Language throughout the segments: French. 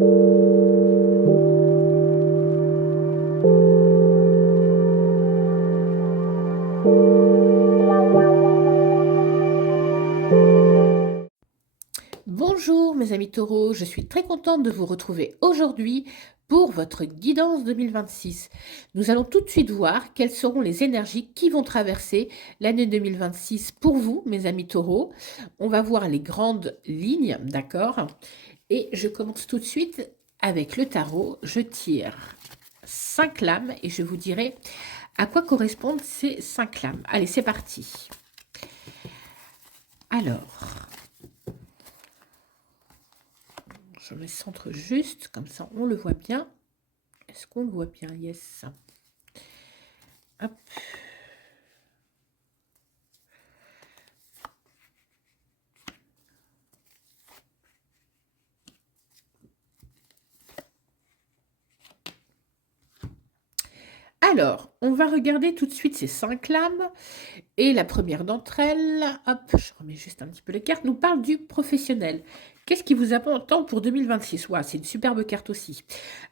Bonjour mes amis taureaux, je suis très contente de vous retrouver aujourd'hui pour votre guidance 2026. Nous allons tout de suite voir quelles seront les énergies qui vont traverser l'année 2026 pour vous mes amis taureaux. On va voir les grandes lignes, d'accord? Et je commence tout de suite avec le tarot. Je tire 5 lames et je vous dirai à quoi correspondent ces 5 lames. Allez, c'est parti. Alors, je me centre juste, comme ça on le voit bien. Est-ce qu'on le voit bien? Yes. Hop. Alors, on va regarder tout de suite ces 5 lames. Et la première d'entre elles, hop, je remets juste un petit peu les cartes, nous parle du professionnel. Qu'est-ce qui vous attend pour 2026? Ouais, c'est une superbe carte aussi.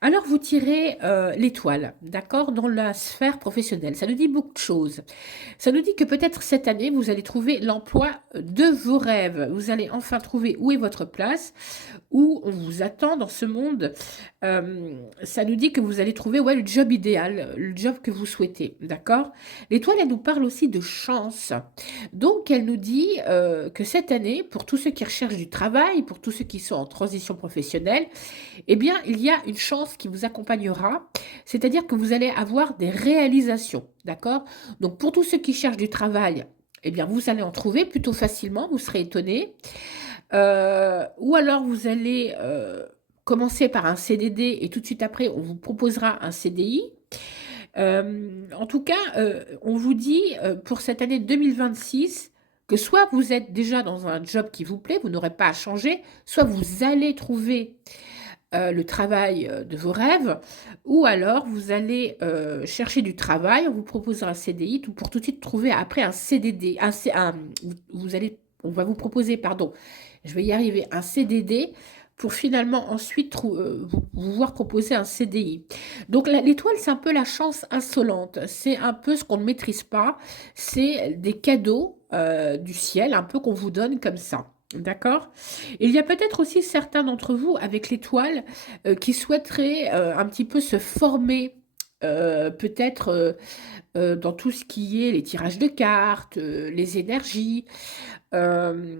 Alors, vous tirez l'étoile, d'accord, dans la sphère professionnelle. Ça nous dit beaucoup de choses. Ça nous dit que peut-être cette année, vous allez trouver l'emploi de vos rêves. Vous allez enfin trouver où est votre place, où on vous attend dans ce monde. Ça nous dit que vous allez trouver le job idéal, le job que vous souhaitez, d'accord? L'étoile, elle nous parle aussi de chance. Donc, elle nous dit que cette année, pour tous ceux qui recherchent du travail, pour tous ceux qui sont en transition professionnelle, eh bien, il y a une chance qui vous accompagnera, c'est-à-dire que vous allez avoir des réalisations, d'accord? Donc, pour tous ceux qui cherchent du travail, eh bien, vous allez en trouver plutôt facilement, vous serez étonnés. Ou alors, vous allez commencer par un CDD et tout de suite après, on vous proposera un CDI. En tout cas, on vous dit pour cette année 2026 que soit vous êtes déjà dans un job qui vous plaît, vous n'aurez pas à changer, soit vous allez trouver le travail de vos rêves, ou alors vous allez chercher du travail, on vous proposera un CDI pour tout de suite trouver après un CDD, on va vous proposer, pardon, je vais y arriver, un CDD pour finalement ensuite vous voir proposer un CDI. Donc l'étoile, c'est un peu la chance insolente, c'est un peu ce qu'on ne maîtrise pas, c'est des cadeaux du ciel, un peu qu'on vous donne comme ça. D'accord? Il y a peut-être aussi certains d'entre vous avec l'étoile qui souhaiteraient un petit peu se former peut-être dans tout ce qui est les tirages de cartes, les énergies, euh,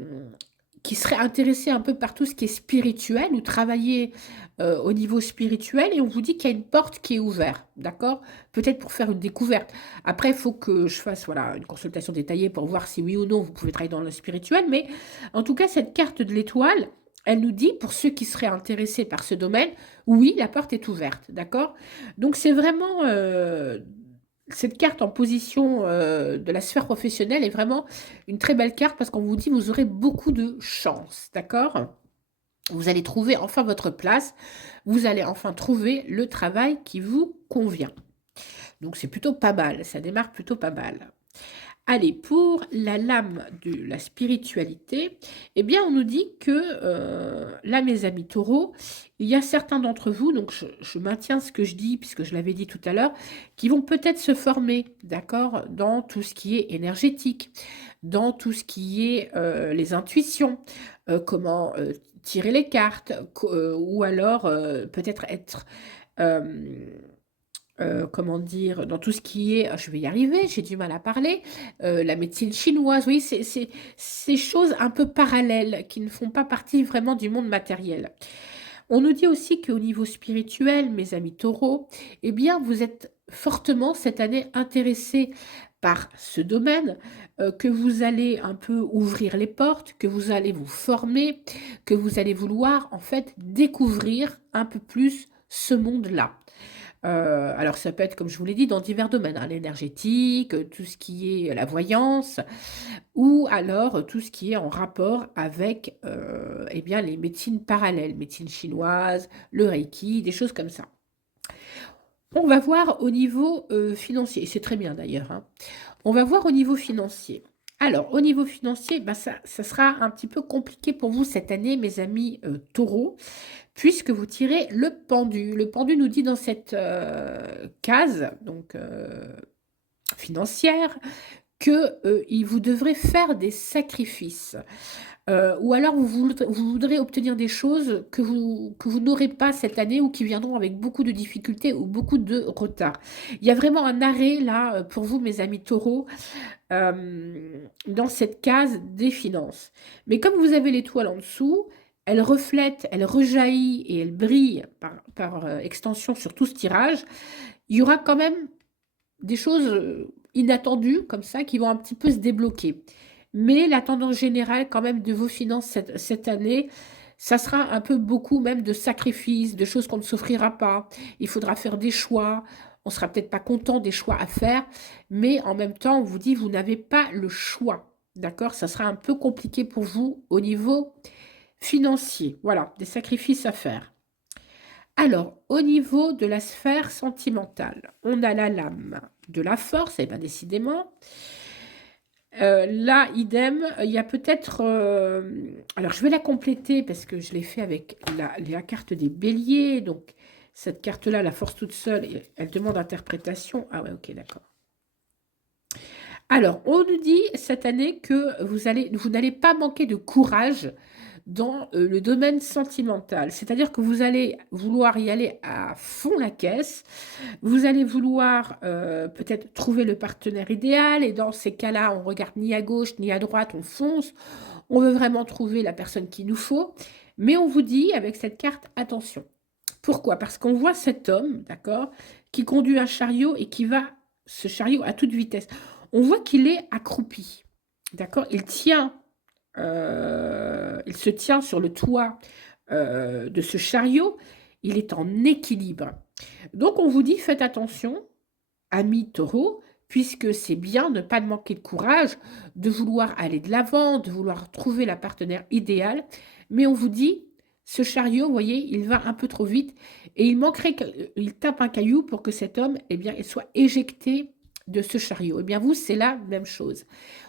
qui seraient intéressés un peu par tout ce qui est spirituel ou travailler au niveau spirituel et on vous dit qu'il y a une porte qui est ouverte, d'accord? Peut-être pour faire une découverte. Après, il faut que je fasse voilà, une consultation détaillée pour voir si oui ou non vous pouvez travailler dans le spirituel, mais en tout cas, cette carte de l'étoile, elle nous dit, pour ceux qui seraient intéressés par ce domaine, oui, la porte est ouverte, d'accord? Donc c'est vraiment cette carte en position de la sphère professionnelle est vraiment une très belle carte parce qu'on vous dit vous aurez beaucoup de chance, d'accord? Vous allez trouver enfin votre place, vous allez enfin trouver le travail qui vous convient. Donc c'est plutôt pas mal, ça démarre plutôt pas mal. Allez, pour la lame de la spiritualité, eh bien, on nous dit que là, mes amis taureaux, il y a certains d'entre vous, donc je maintiens ce que je dis, puisque je l'avais dit tout à l'heure, qui vont peut-être se former, d'accord, dans tout ce qui est énergétique, dans tout ce qui est les intuitions, comment tirer les cartes, ou alors peut-être être... comment dire, dans tout ce qui est, je vais y arriver, j'ai du mal à parler, la médecine chinoise, oui, c'est ces choses un peu parallèles qui ne font pas partie vraiment du monde matériel. On nous dit aussi qu'au niveau spirituel, mes amis taureaux, eh bien, vous êtes fortement cette année intéressés par ce domaine, que vous allez un peu ouvrir les portes, que vous allez vous former, que vous allez vouloir en fait découvrir un peu plus ce monde-là. Alors ça peut être, comme je vous l'ai dit, dans divers domaines, hein, l'énergétique, tout ce qui est la voyance, ou alors tout ce qui est en rapport avec eh bien, les médecines parallèles, médecine chinoise, le Reiki, des choses comme ça. On va voir au niveau financier, et c'est très bien d'ailleurs, hein. On va voir au niveau financier. Alors, au niveau financier, bah, ça sera un petit peu compliqué pour vous cette année, mes amis taureaux, puisque vous tirez le pendu. Le pendu nous dit dans cette case, donc financière, que vous devrez faire des sacrifices. Ou alors vous voudrez obtenir des choses que vous n'aurez pas cette année ou qui viendront avec beaucoup de difficultés ou beaucoup de retard. Il y a vraiment un arrêt là pour vous, mes amis taureaux, dans cette case des finances. Mais comme vous avez l'étoile en dessous, elle reflète, elle rejaillit et elle brille par extension sur tout ce tirage. Il y aura quand même des choses inattendues comme ça qui vont un petit peu se débloquer. Mais la tendance générale quand même de vos finances cette année, ça sera un peu beaucoup même de sacrifices, de choses qu'on ne s'offrira pas. Il faudra faire des choix. On sera peut-être pas content des choix à faire, mais en même temps, on vous dit, vous n'avez pas le choix. D'accord? Ça sera un peu compliqué pour vous au niveau financier. Voilà, des sacrifices à faire. Alors, au niveau de la sphère sentimentale, on a la lame de la force, et bien décidément. Là, idem, il y a peut-être... alors, je vais la compléter parce que je l'ai fait avec la carte des béliers. Donc, cette carte-là, la force toute seule, elle demande interprétation. Ah ouais, ok, d'accord. Alors, on nous dit cette année que vous n'allez pas manquer de courage dans le domaine sentimental. C'est-à-dire que vous allez vouloir y aller à fond la caisse. Vous allez vouloir peut-être trouver le partenaire idéal. Et dans ces cas-là, on regarde ni à gauche ni à droite, on fonce. On veut vraiment trouver la personne qu'il nous faut. Mais on vous dit avec cette carte, attention. Pourquoi? Parce qu'on voit cet homme, d'accord, qui conduit un chariot et qui va, ce chariot à toute vitesse. On voit qu'il est accroupi, d'accord? Il se tient sur le toit de ce chariot. Il est en équilibre. Donc on vous dit, faites attention, amis taureaux, puisque c'est bien de ne pas manquer de courage, de vouloir aller de l'avant, de vouloir trouver la partenaire idéale. Mais on vous dit, ce chariot, vous voyez, il va un peu trop vite et il tape un caillou pour que cet homme, eh bien, il soit éjecté de ce chariot. Eh bien, vous, c'est la même chose.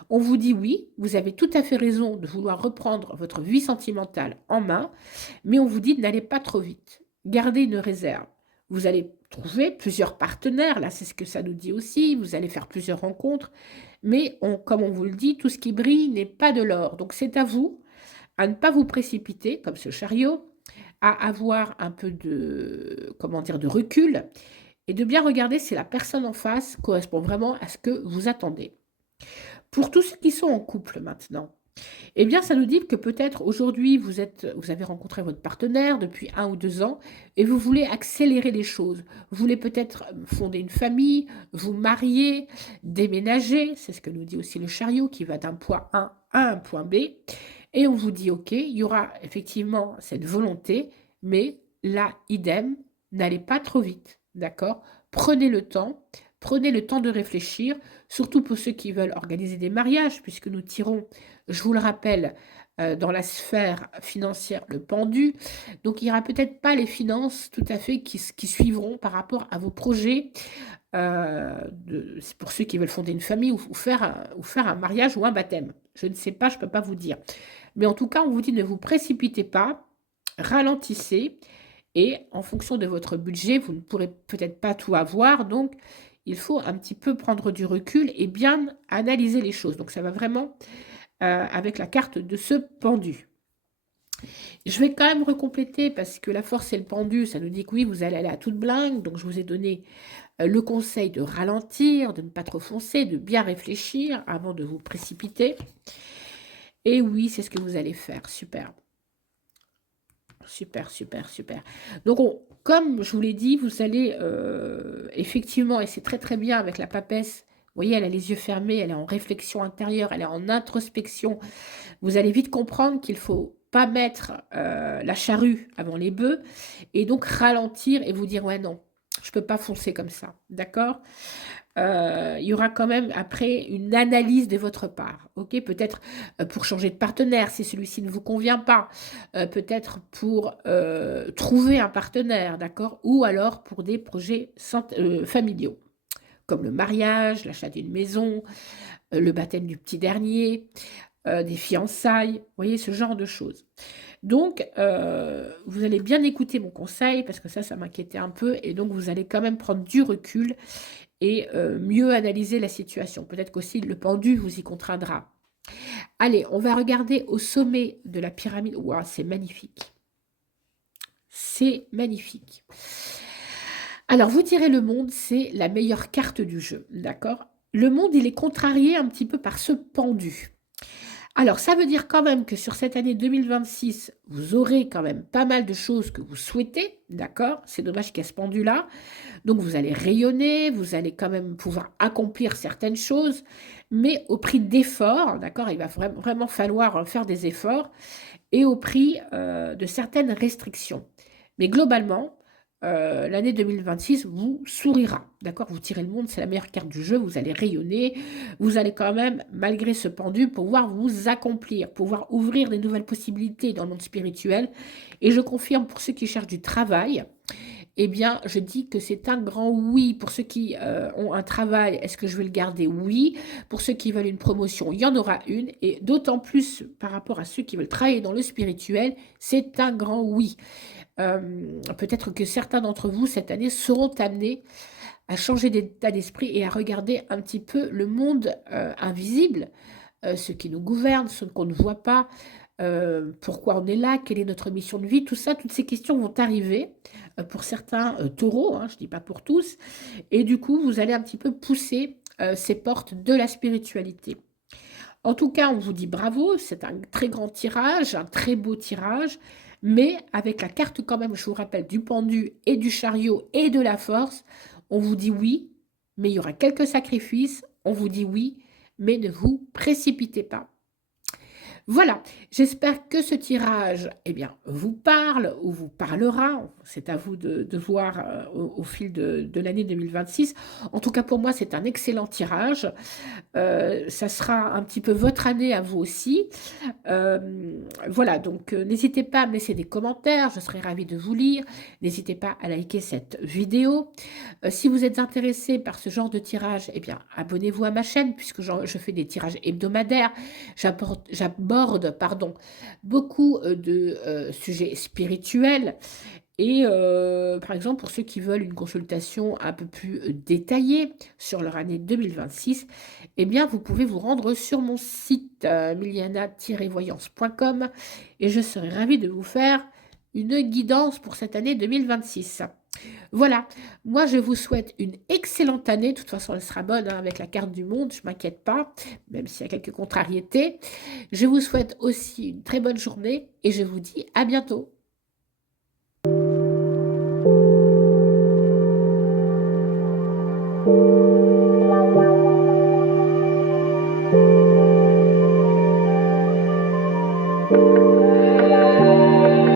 On vous dit oui, vous avez tout à fait raison de vouloir reprendre votre vie sentimentale en main, mais on vous dit n'allez pas trop vite. Gardez une réserve. Vous allez trouver plusieurs partenaires, là c'est ce que ça nous dit aussi, vous allez faire plusieurs rencontres, mais comme on vous le dit, tout ce qui brille n'est pas de l'or. Donc c'est à vous à ne pas vous précipiter, comme ce chariot, à avoir un peu de, comment dire, de recul et de bien regarder si la personne en face correspond vraiment à ce que vous attendez. Pour tous ceux qui sont en couple maintenant, eh bien, ça nous dit que peut-être aujourd'hui, vous avez rencontré votre partenaire depuis 1 ou 2 ans et vous voulez accélérer les choses. Vous voulez peut-être fonder une famille, vous marier, déménager. C'est ce que nous dit aussi le chariot qui va d'un point A à un point B. Et on vous dit, OK, il y aura effectivement cette volonté, mais là, idem, n'allez pas trop vite. D'accord? Prenez le temps de réfléchir, surtout pour ceux qui veulent organiser des mariages, puisque nous tirons, je vous le rappelle, dans la sphère financière, le pendu. Donc, il n'y aura peut-être pas les finances tout à fait qui suivront par rapport à vos projets. C'est pour ceux qui veulent fonder une famille ou faire un mariage ou un baptême. Je ne sais pas, je ne peux pas vous dire. Mais en tout cas, on vous dit ne vous précipitez pas, ralentissez. Et en fonction de votre budget, vous ne pourrez peut-être pas tout avoir. Donc, il faut un petit peu prendre du recul et bien analyser les choses. Donc, ça va vraiment avec la carte de ce pendu. Je vais quand même recompléter parce que la force et le pendu, ça nous dit que oui, vous allez aller à toute blingue. Donc, je vous ai donné le conseil de ralentir, de ne pas trop foncer, de bien réfléchir avant de vous précipiter. Et oui, c'est ce que vous allez faire. Super. Super, super, super. Donc, comme je vous l'ai dit, vous allez effectivement, et c'est très très bien avec la papesse, vous voyez, elle a les yeux fermés, elle est en réflexion intérieure, elle est en introspection. Vous allez vite comprendre qu'il ne faut pas mettre la charrue avant les bœufs et donc ralentir et vous dire, ouais, non, je ne peux pas foncer comme ça. D'accord? Il y aura quand même après une analyse de votre part, ok? Peut-être pour changer de partenaire si celui-ci ne vous convient pas, peut-être pour trouver un partenaire, d'accord? Ou alors pour des projets familiaux, comme le mariage, l'achat d'une maison, le baptême du petit dernier, des fiançailles, vous voyez, ce genre de choses. Donc, vous allez bien écouter mon conseil parce que ça m'inquiétait un peu et donc vous allez quand même prendre du recul et mieux analyser la situation. Peut-être qu'aussi le pendu vous y contraindra. Allez, on va regarder au sommet de la pyramide. Waouh, c'est magnifique. C'est magnifique. Alors, vous tirez le monde, c'est la meilleure carte du jeu, d'accord? Le monde, il est contrarié un petit peu par ce pendu. Alors, ça veut dire quand même que sur cette année 2026, vous aurez quand même pas mal de choses que vous souhaitez, d'accord? C'est dommage qu'il y ait ce pendu-là. Donc, vous allez rayonner, vous allez quand même pouvoir accomplir certaines choses, mais au prix d'efforts, d'accord? Il va vraiment falloir faire des efforts et au prix de certaines restrictions. Mais globalement, l'année 2026 vous sourira, d'accord? Vous tirez le monde, c'est la meilleure carte du jeu, vous allez rayonner, vous allez quand même, malgré ce pendu, pouvoir vous accomplir, pouvoir ouvrir des nouvelles possibilités dans le monde spirituel. Et je confirme pour ceux qui cherchent du travail, eh bien, je dis que c'est un grand oui. Pour ceux qui ont un travail, est-ce que je vais le garder? Oui. Pour ceux qui veulent une promotion, il y en aura une. Et d'autant plus par rapport à ceux qui veulent travailler dans le spirituel, c'est un grand oui. Peut-être que certains d'entre vous, cette année, seront amenés à changer d'état d'esprit et à regarder un petit peu le monde invisible, ce qui nous gouverne, ce qu'on ne voit pas, pourquoi on est là, quelle est notre mission de vie, tout ça, toutes ces questions vont arriver pour certains taureaux, hein, je ne dis pas pour tous, et du coup, vous allez un petit peu pousser ces portes de la spiritualité. En tout cas, on vous dit bravo, c'est un très grand tirage, un très beau tirage, mais avec la carte quand même, je vous rappelle, du pendu et du chariot et de la force, on vous dit oui, mais il y aura quelques sacrifices, on vous dit oui, mais ne vous précipitez pas. Voilà, j'espère que ce tirage eh bien, vous parle ou vous parlera. C'est à vous de voir au fil de l'année 2026. En tout cas, pour moi, c'est un excellent tirage. Ça sera un petit peu votre année à vous aussi. Voilà, donc n'hésitez pas à me laisser des commentaires, je serai ravie de vous lire. N'hésitez pas à liker cette vidéo. Si vous êtes intéressé par ce genre de tirage, eh bien, abonnez-vous à ma chaîne puisque je fais des tirages hebdomadaires. J'aborde, pardon, beaucoup de sujets spirituels. Et par exemple, pour ceux qui veulent une consultation un peu plus détaillée sur leur année 2026, eh bien, vous pouvez vous rendre sur mon site miliana-voyance.com et je serai ravie de vous faire une guidance pour cette année 2026. Voilà, moi je vous souhaite une excellente année. De toute façon, elle sera bonne hein, avec la carte du monde, je ne m'inquiète pas, même s'il y a quelques contrariétés. Je vous souhaite aussi une très bonne journée et je vous dis à bientôt.